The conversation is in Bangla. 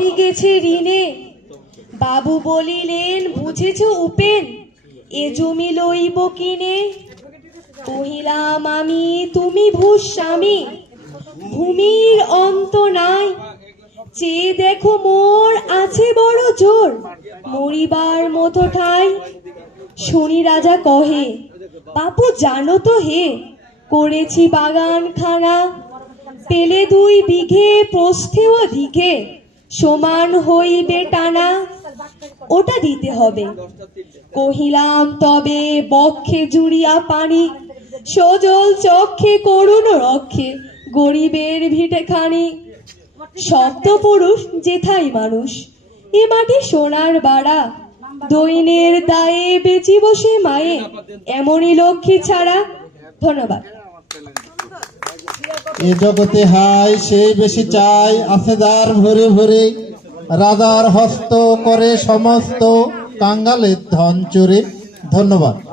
সবই গেছে ঋণে। বাবু বলিলেন, বুঝেছ উপেন, এ জমি লইব কিনে? কহিলাম, আমি, তুমি ভূস্বামী ভূমির অন্ত নাই। চেয়ে দেখো মোর আছে বড় জোর, মরিবার মতো ঠাই। শুনি রাজা কহে, বাপু, জানো তো হে, করেছি বাগান খানা পেলে দুই বিঘে প্রস্থে ও দিকে সমান হইবে টানা, ওটা দিতে হবে। কহিলাম, তবে বক্ষে জুড়িয়া পানি, সজল চক্ষে করুণ রক্ষে, গরিবের ভিটে খানি। শব্দ পুরুষ, যেথাই মানুষ, এ মাটি সোনার বাড়া। দৈনের দায়ে বেচি বসে মায়ে, এমনই লক্ষ্মী ছাড়া। ধন্যবাদ। এ জগতে হাই সেই বেশি চাই, আছে দ্বার ভরে ভরে। রাজার হস্ত করে সমস্ত কাঙ্গালের ধন চোরে। ধন্যবাদ।